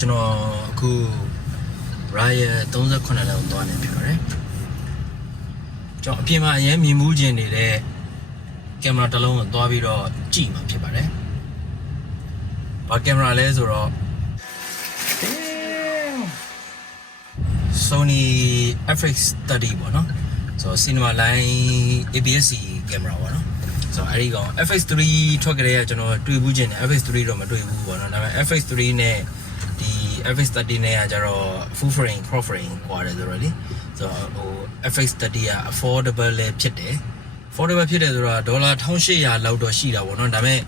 ကျွန်တော်အခု Raya 39လောက်သွားနေဖြစ်ပါတယ်ကျွန်တော်အပြင်မှာအရင်မြင်မှုခြင်းနေတဲ့ကင်မရာတစ်လုံးကိုသွားပြီးတော့ကြည့်မှာဖြစ်ပါတယ်ဘာကင်မရာလဲဆိုတော့ Sony FX30 ပေါ့နော်ဆိုတော့ Cinema Line APS-C ကင်မရာပေါ့နော်ဆိုတော့အဲ့ဒီကောင် FX3 ထွက်ကြတဲ့ကကျွန်တော်တွေ့ဘူးခြင်းနဲ့ FX3 တော့မတွေ့ဘူးပေါ့နော်ဒါပေမဲ့ FX3 နဲ့ဒီ FX30 နဲ့ကကျတော့ full frame crop frame กว่าတယ်ဆိုတော့လေဆိုတော့ဟို FX30 က affordable လည်းဖြစ်တယ် affordable ဖြစ်တယ်ဆိုတော့ဒေါ်လာ1800လောက်တော့ရှိတာပေါ့နော်ဒါပေမဲ့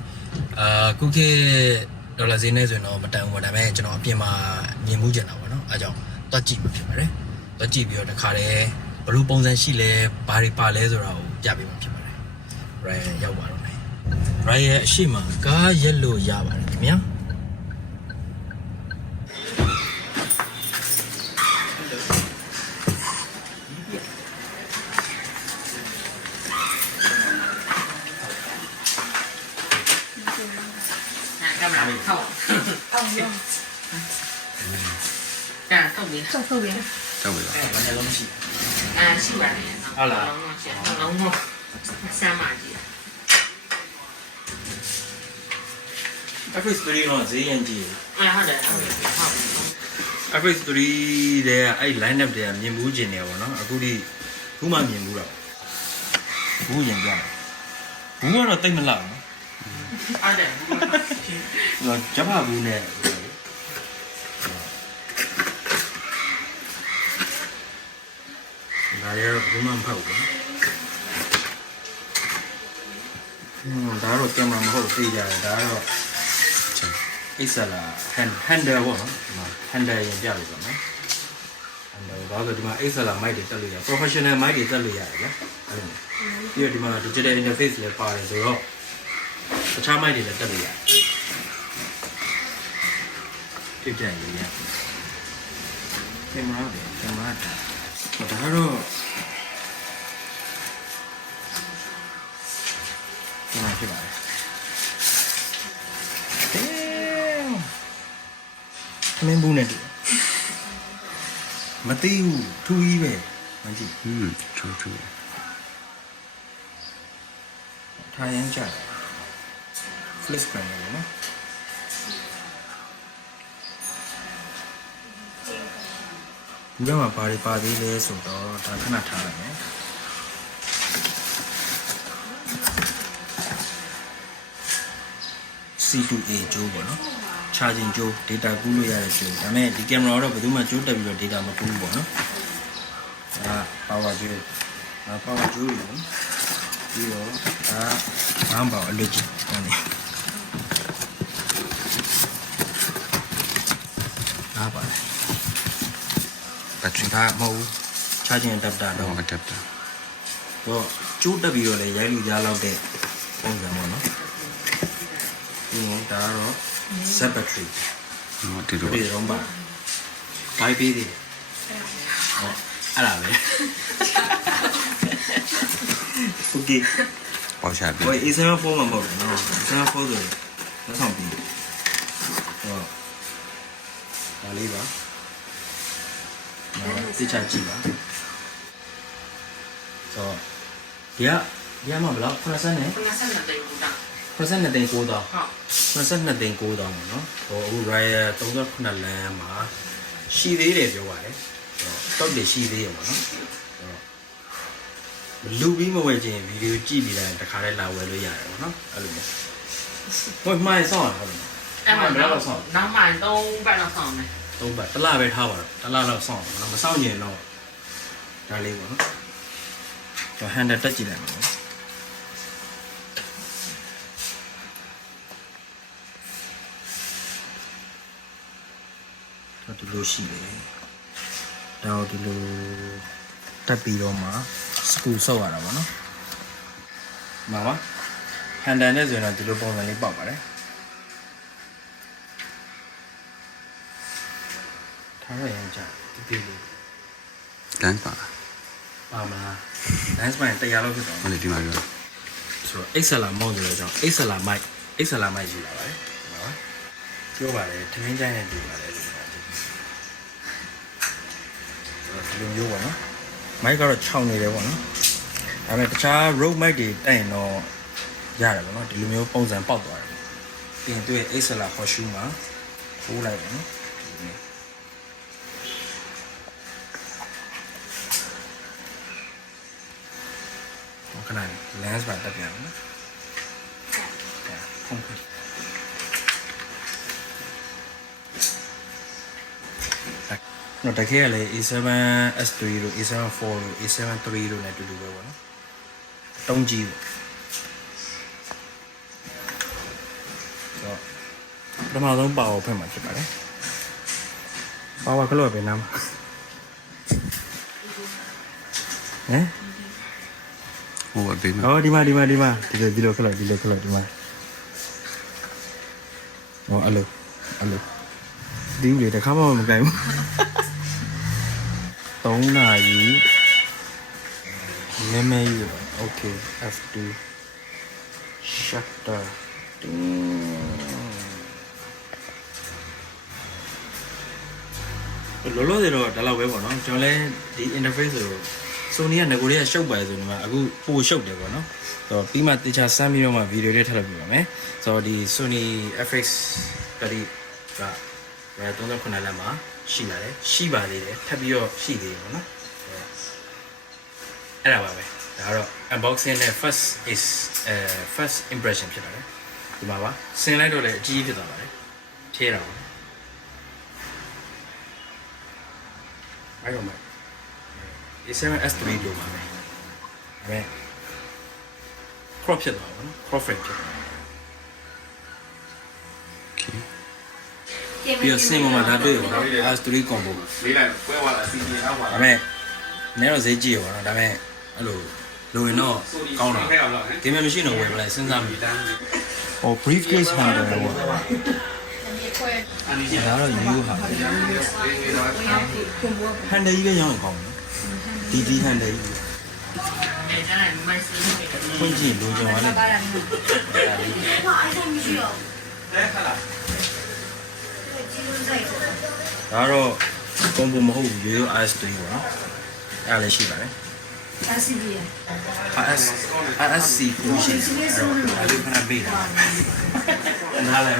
ခုခေတ်ဒေါ်လာဈေးနဲ့ဆိုရင်တော့မတန်ဘူးပေါ့ဒါပေမဲ့ကျွန်တော်အပြင်မှာမြင်မှုကျင်တာပေါ့နော်အဲကြောင့်တွက်ကြည့်မှာဖြစ်ပါတယ်တွက်ကြည့်ပြီးတော့တခါတည်းဘယ်လိုပုံစံရှိလဲဘာတွေပါလဲဆိုတာကိုပြပေးမှာဖြစ်ပါတယ် Ryan ရောက်ပါတော့မယ် Ryan အရှိမကားရက်လို့ရပါတယ်ခင်ဗျာ透明，透明。哎，完全拢是。是吧？好啦。龙龙三码机。FX3 တော့ဈေးရင်ကြီးဟုတ်တယ် FX3 တဲ့အဲ့ line up တွေကမြင်ဘူးကျင်နေပါတော့အခုဒီခုမှမြင်ဘူးတော့ဘူးရင်ပြဘူးကတော့တိတ်မလောက်နော်ဟုတ်တယ်တော့ဂျပဘူးနဲ့ဒါရဘူးမှမဟုတ်ဘူးဒါတော့ကင်မရာမဟုတ်သိကြတယ်ဒါတော့အိဆလာhandle ပေါ့နော်ဒီမှာ handle ရင်ပြလို့ဆိုနော် handle ဘာလို့ဒီမှာအိဆလာ mic တွေတက်လို့ရ professional mic တွေတက်လို့ရတယ်ဗျအဲ့လိုပြီးတော့ဒီမှာ digital interface လည်းပါတယ်ဆိုတော့တခြား mic တွေလည်းတက်လို့ရတယ်ပြည့်ကြရည်ရကင်မရာဒါတော့ဖြစ်ပါတယ်မင်းဘူးနဲ့တူမသိဘူးထူကြီးပဲမကြည့်ထူထားရင်ကြတယ် flip screen လေနော်ဒီတော့မှာဘာတွေပါသေးလဲဆိုတော့ဒါခဏထားလိုက်မယ် C2A ကြိုးပေါ့နော် charging ကြိုး data ကူးလို့ရတဲ့ကြိုးဒါပေမဲ့ဒီကင်မရာတော့ဘယ်သူမှကြိုးတက်ပြီးတော့ data မကူးဘူးပေါ့နော်ဒါ power ကြိုးpower ကြိုးတွေပြီးတော့ဒါဘာမှအလွတ်ကြီးတန်းနေဒါပါbattery ကမဟုတ် charging adapter တော့ adapter တော့ကျိုးတက်ပြီးတော့လည်းရိုက်လို့ရလောက်တဲ့ပုံစံပေါ့နော်ဒီဒါတော့ Z battery ဒီလိုဒီတော့ပါဘိုက်ပေးသေးတယ်ဟုတ်အဲ့ဒါပဲ okay ပေါ့ရှာပြီ ဟို A74 မှာမဟုတ်ဘူးနော် A74 ဆိုရင်လက်ဆောင်ပြီးဟုတ်ဒါလေးပါတိကျကြည့်ပါဆိုဒီကမှာဘယ်လောက်80နဲ့82တိန်ကူတာ82သိန်း9000ဟုတ်82သိန်း9000ပေါ့နော်ဟိုအခု Raya 39လမ်းမှာရှိသေးတယ်ပြောပါတယ်တော့တွေရှိသေးရပါတော့လူပြီးမဝယ်ခြင်းဗီဒီယိုကြည့်ပြီးတိုင်းတခါတည်းလာဝယ်လို့ရတယ်ပေါ့နော်အဲ့လိုမျိုးဟိုမှန်ဆောင်ရဟုတ်တယ်အဲ့မှာတော့နောက်မှ3ပတ်လောက်ဆောင်မယ်3ပတ်တစ်လပဲထားပါတော့တစ်လလောက်ဆောင်ပါတော့မဆောင်ရင်တော့ဒါလေးပေါ့နော်တော့ handle တက်ကြည့်လိုက်ပါဦးဒီလိုရှိတယ်ဒါတော့ဒီလိုတက်ပြီးတော့မှစကူဆောက်ရတာပေါ့နော်မှန်ပါဟန်ဒန်နဲ့ဆိုရင်တော့ဒီလိုပုံစံလေးပေါက်ပါတယ်ထားရရင်ကြာဒီလေးလမ်းပါမလား lens ပိုင်း100လောက်ဖြစ်တော့ဟုတ်တယ်ဒီမှာပြောဆိုတော့ XLR mount ဆိုတော့ကြောင့် XLR mic ရှိလာပါတယ်ဟုတ်ပါပြောပါတယ်ထမင်းချိုင်းနဲ့တွေ့ပါတယ်လို့ လိုမျိုးပေါ့နော်မိုက်ကတော့6နေတယ်ပေါ့နော်ဒါပေမဲ့တခြား road mic တွေတက်ရင်တော့ရတယ်ပေါ့နော်ဒီလိုမျိုးပုံစံပေါက်သွားတယ်ပြီးရင်သူ့ရဲ့ XLR horseshoe မှာထိုးလိုက်ပေါ့နော်ခဏ lens ပါတက်ပြန်နော်ဖုန်းနော်တကယ်လေ A7S3 လို့ A7 4လို့ A7 3လို့လည်းတူတူပဲပေါ့နော်တုံးကြီးပေါ့ဆိုတော့ပထမဆုံးပါဝါဖက်မှာဖြစ်ပါတယ်ပါဝါကလောပဲနားမှာဟမ် ဟိုအပေးမှာ ဟောဒီမှာဒီလိုခလောက်ဒီမှာဟောအဲ့လိုဒီဦးလေတခါမှမကြိုက်ဘူး3နာရီမဲမဲကြီးပါ okay F2 shutter လောလောဆယ်တော့ဒါလောက်ပဲပေါ့နော်ကျွန်တော်လည်းဒီ interface ဆိုSony ကငကိုတွေကရှုပ်ပါတယ်ဆိုတော့အခုပိုရှုပ်တယ်ပေါ့နော်ဆိုတော့ပြီးမှတခြားစမ်းပြီးတော့မှဗီဒီယိုတွေထပ်လုပ်ပြပါမယ်ဆိုတော့ဒီ Sony FX30 က39လမ်းမှာရှိပါသေးတယ်ထပ်ပြီးတော့ရှိသေးတယ်ပေါ့နော်အဲ့ဒါပါပဲဒါကတော့ unboxing နဲ့ first impression ဖြစ်ပါတယ်ဒီမှာပါဆင်လိုက်တော့လည်းအကြီးဖြစ်သွားပါတယ်ထဲတာပါအဲ့တော့မှA7S3 လို့ပါမယ်ဒါပေမဲ့ crop ဖြစ်သွားပါတော့ crop frame ဖြစ်သွားပြီးတော့စင်ပေါ်မှာဒါတွေ့ရပါတော့ S3 combo လေးလိုက်ကွဲသွားတာစီစီအောက်ပါ ဒါပေမဲ့နည်းတော့ဈေးကြီးရပါတော့ဒါပေမဲ့အဲ့လိုလိုရင်တော့ကောင်းတာဒီမဲ့မရှိတော့ဝယ်မလိုက်စဉ်းစားမိတယ်ဟို briefcase handle ပေါ့ဒါတော့ယူဟာ handle ကြီးလည်းရောင်းအောင်ကောင်းတယ်ဒီ handle ကြီးခွင့်ကြည့်လိုချင်ပါလေဒါတော့ကွန်ဘိုမဟုတ်ဘူးရိုးရိုး RS3 ပေါ့နော်အဲ့ဒါလည်းရှိပါတယ် RSC ကိုရှိတယ်အဲ့ဒါခဏပေးတာနားလဲ